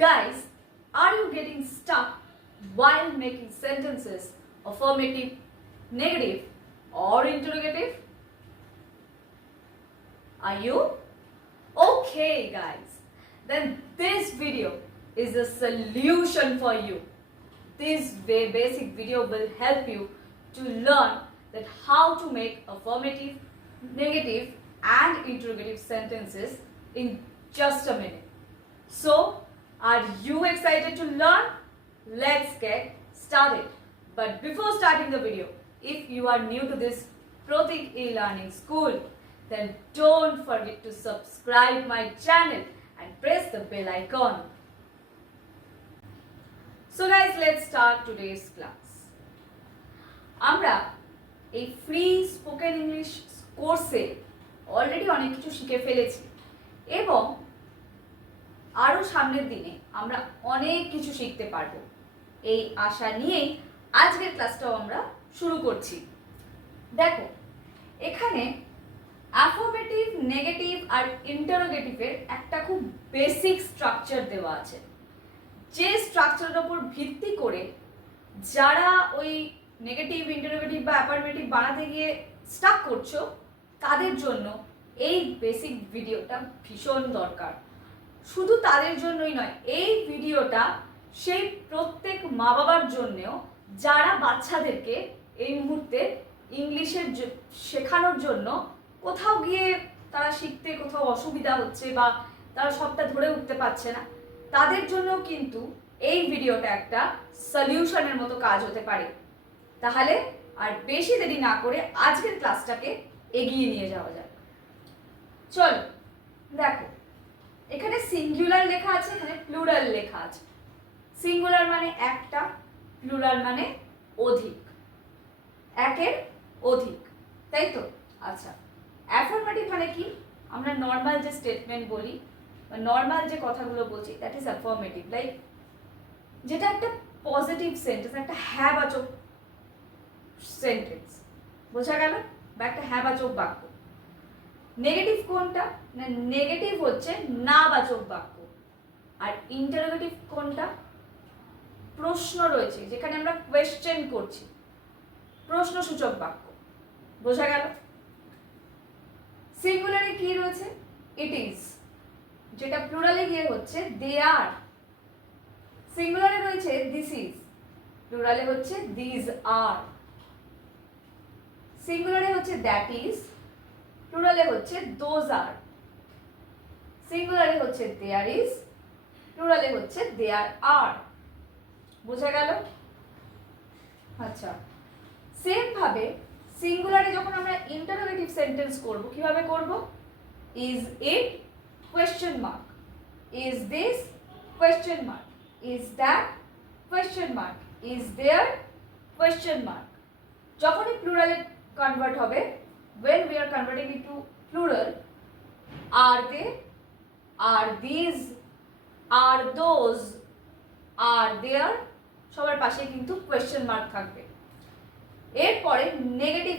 Guys, are you getting stuck while making sentences affirmative, negative, or interrogative? Are you? Okay, guys. Then this video is the solution for you. This basic video will help you to learn that how to make affirmative, negative, and interrogative sentences in just a minute. So, are you excited to learn? Let's get started. But before starting the video, if you are new to this Pratik e-learning school, then don't forget to subscribe my channel and press the bell icon. So guys, let's start today's class. আমরা এই free spoken English কোর্সে already অনেক কিছু শিখে ফেলেছি এবং আরও সামনের দিনে আমরা অনেক কিছু শিখতে পারবো এই আশা নিয়েই আজকের ক্লাসটাও আমরা শুরু করছি। দেখো, এখানে অ্যাফার্মেটিভ, নেগেটিভ আর ইন্টারোগেটিভের একটা খুব বেসিক স্ট্রাকচার দেওয়া আছে, যে স্ট্রাকচারের ওপর ভিত্তি করে যারা ওই নেগেটিভ, ইন্টারোগেটিভ বা অ্যাফার্মেটিভ বানাতে গিয়ে স্টাক করছো তাদের জন্য এই বেসিক ভিডিওটা ভীষণ দরকার। শুধু তাদের জন্যই নয়, এই ভিডিওটা সেই প্রত্যেক মা বাবার জন্যেও যারা বাচ্চাদেরকে এই মুহূর্তে ইংলিশের শেখানোর জন্য কোথাও গিয়ে তারা শিখতে কোথাও অসুবিধা হচ্ছে বা তারা সবটা ধরে উঠতে পারছে না, তাদের জন্য কিন্তু এই ভিডিওটা একটা সলিউশনের মতো কাজ হতে পারে। তাহলে আর বেশি দেরি না করে আজকের ক্লাসটাকে এগিয়ে নিয়ে যাওয়া যাক। চলো দেখো, এখানে সিঙ্গুলার লেখা আছে, এখানে প্লুরাল লেখা আছে। সিঙ্গুলার মানে একটা, প্লুরাল মানে অধিক, একের অধিক, তাই তো? আচ্ছা, অ্যাফার্মেটিভ মানে কি? আমরা নর্মাল যে স্টেটমেন্ট বলি বা নর্মাল যে কথাগুলো বলছি, দ্যাট ইজ অ্যাফার্মেটিভ। লাইক যেটা একটা পজিটিভ সেন্টেন্স, একটা হ্যাঁবাচক সেন্টেন্স, বোঝা গেল? বা একটা হ্যাঁবাচক বাক্য। নেগেটিভ কোনটা? না, নেগেটিভ হচ্ছে নাবাচক বাক্য। আর ইন্টারোগেটিভ কোনটা? প্রশ্ন রয়েছে, যেখানে আমরা কোয়েশ্চেন করছি, প্রশ্নসূচক বাক্য, বোঝা গেল? সিঙ্গুলারে কি রয়েছে? ইট ইজ, যেটা প্লুরালে গিয়ে হচ্ছে দে আর। সিঙ্গুলারে রয়েছে দিস ইজ, প্লুরালে হচ্ছে দিজ আর। সিঙ্গুলারে হচ্ছে দ্যাট ইজ, প্লুরালে হচ্ছে দোজ আর। সিঙ্গুলারে হচ্ছে দেয়ার ইজ, প্লুরালে হচ্ছে দেয়ার আর। বোঝা গেল? আচ্ছা, সেম ভাবে সিঙ্গুলারে যখন আমরা ইন্টারোগেটিভ সেন্টেন্স করব, কিভাবে করব? Is it question mark, is this question mark, is that question mark, is there question mark. যখনই প্লুরালে কনভার্ট হবে, when we are converting it to plural, are they, are these, are those, are there, সবার পাশে কিন্তু question mark থাকবে। এরপরে negative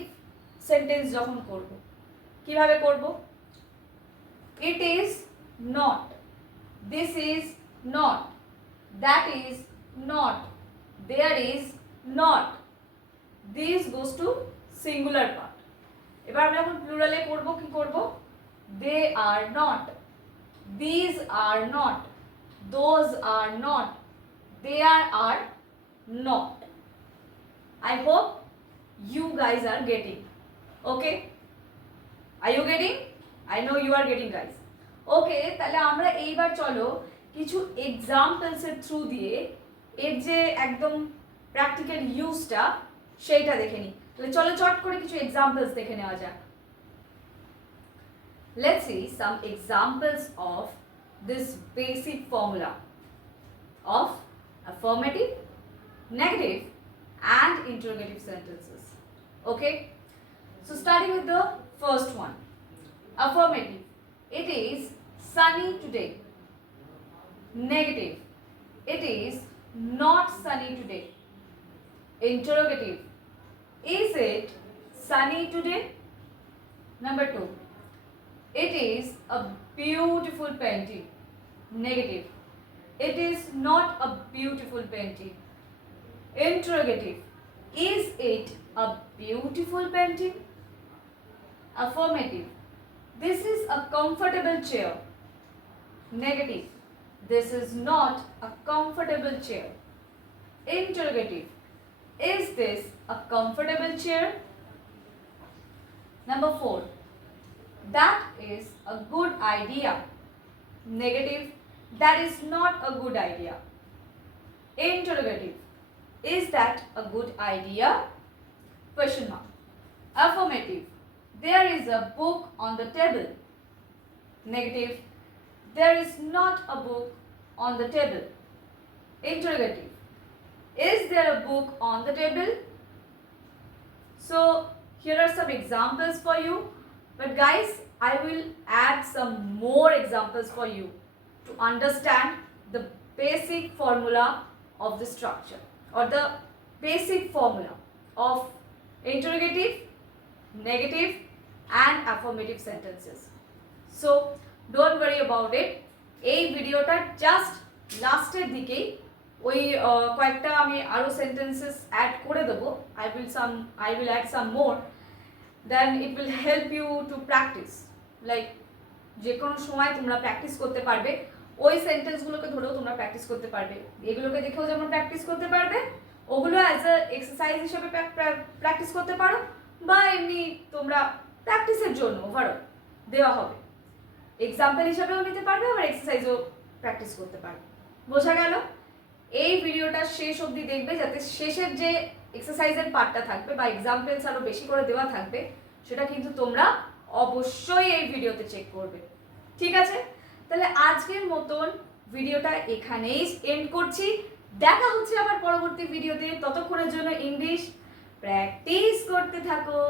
sentence যখন করব, কিভাবে করব? It is not, this is not, that is not, there is not. This goes to singular part. এবার আমরা যখন প্লুরালে করব, কি করব? They are not, these are not, those are not, there are not. I hope you guys are getting. Okay? Are you getting? I know you are getting, guys. Okay, তাহলে আমরা এইবার চলো কিছু এক্সাম্পলস এর থ্রু দিয়ে এর যে একদম প্র্যাকটিক্যাল ইউজটা সেইটা দেখে নিই। তাহলে চলো চট করে কিছু এক্সাম্পলস দেখে নেওয়া যাক। Let's see some examples of this basic formula of affirmative, negative and interrogative sentences. Okay, so starting with the first one, affirmative, it is sunny today. Negative, it is not sunny today. Interrogative, is it sunny today? Number 2, it is a beautiful painting. Negative, It is not a beautiful painting. Interrogative. Is it a beautiful painting? Affirmative. This is a comfortable chair. Negative. This is not a comfortable chair. Interrogative. Is this a comfortable chair? Number 4. That is a good idea. Negative. That is not a good idea. Interrogative. Is that a good idea? Question mark. Affirmative. There is a book on the table. Negative. There is not a book on the table. Interrogative. Is there a book on the table? So here are some examples for you. But guys, I will add some more examples for you to understand the basic formula of the structure or the basic formula of interrogative, negative and affirmative sentences. So don't worry about it. এই ভিডিওটা just লাস্টের দিকেই ওই কয়েকটা আমি আরো sentences add করে দেবো। I will add some more. Then it will help you to practice. Like যে কোনো সময় তোমরা প্র্যাকটিস করতে পারবে, ওই সেন্টেন্সগুলোকে ধরেও তোমরা প্র্যাকটিস করতে পারবে, এগুলোকে দেখেও যেমন প্র্যাকটিস করতে পারবে, ওগুলো অ্যাজ এ এক্সারসাইজ হিসেবে প্র্যাকটিস করতে পারো, বা এমনি তোমরা প্র্যাকটিসের জন্য ওভারঅল দেওয়া হবে, এক্সাম্পল হিসাবেও নিতে পারবে, আবার এক্সারসাইজও প্র্যাকটিস করতে পারবে। বোঝা গেল? এই ভিডিওটা শেষ অবধি দেখবে, যাতে শেষের যে এক্সারসাইজের পার্টটা থাকবে বা এক্সাম্পলস আরও বেশি করে দেওয়া থাকবে, সেটা কিন্তু তোমরা অবশ্যই এই ভিডিওতে চেক করবে। ঠিক আছে? তাহলে আজকের মতন ভিডিওটা এখানেই এন্ড করছি। দেখা হচ্ছে আবার পরবর্তী ভিডিওতে। ততক্ষণের জন্য ইংলিশ প্র্যাকটিস করতে থাকো।